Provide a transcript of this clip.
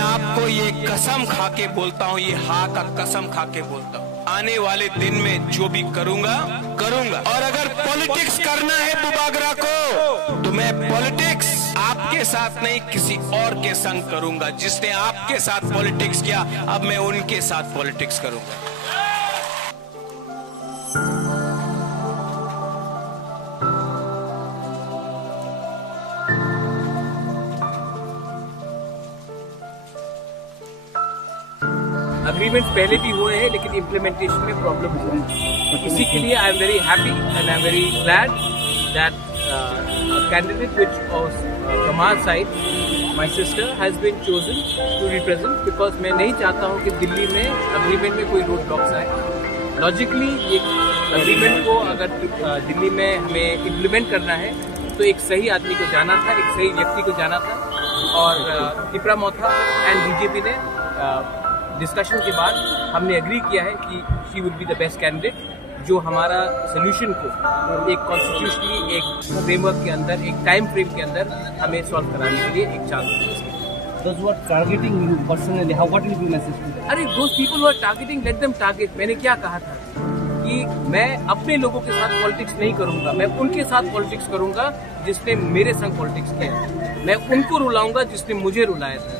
आपको ये कसम खा के बोलता हूँ, ये हा का कसम खा के बोलता हूँ, आने वाले दिन में जो भी करूंगा करूंगा। और अगर पॉलिटिक्स करना है बुबागरा को, तो मैं पॉलिटिक्स आपके साथ नहीं किसी और के संग करूंगा। जिसने आपके साथ पॉलिटिक्स किया, अब मैं उनके साथ पॉलिटिक्स करूंगा। अग्रीमेंट्स पहले भी हुए हैं, लेकिन इम्प्लीमेंटेशन में प्रॉब्लम हुआ है। इसी के लिए I am very happy and I am very glad that candidate which from our side my sister has been chosen to represent, because मैं नहीं चाहता हूं कि दिल्ली में अग्रीमेंट में कोई रोड ब्लॉक्स आए। लॉजिकली ये अग्रीमेंट को अगर दिल्ली में हमें इम्प्लीमेंट करना है तो एक सही आदमी को जाना था, एक सही व्यक्ति को जाना था। और तिपरा मोथा एंड बीजेपी ने डिस्कशन के बाद हमने एग्री किया है कि she would be the best candidate, जो हमारा सोल्यूशन को एक कॉन्स्टिट्यूशनली एक फ्रेमवर्क के अंदर, एक टाइम फ्रेम के अंदर हमें सॉल्व कराने के लिए एक चांस है। Those who are targeting you personally, what will be your message to them? अरे those people who are targeting, let them target। मैंने क्या कहा था कि मैं अपने लोगों के साथ पॉलिटिक्स नहीं करूंगा, मैं उनके साथ पॉलिटिक्स करूंगा जिसने मेरे संग पॉलिटिक्स किया। मैं उनको रुलाऊंगा जिसने मुझे रुलाया था।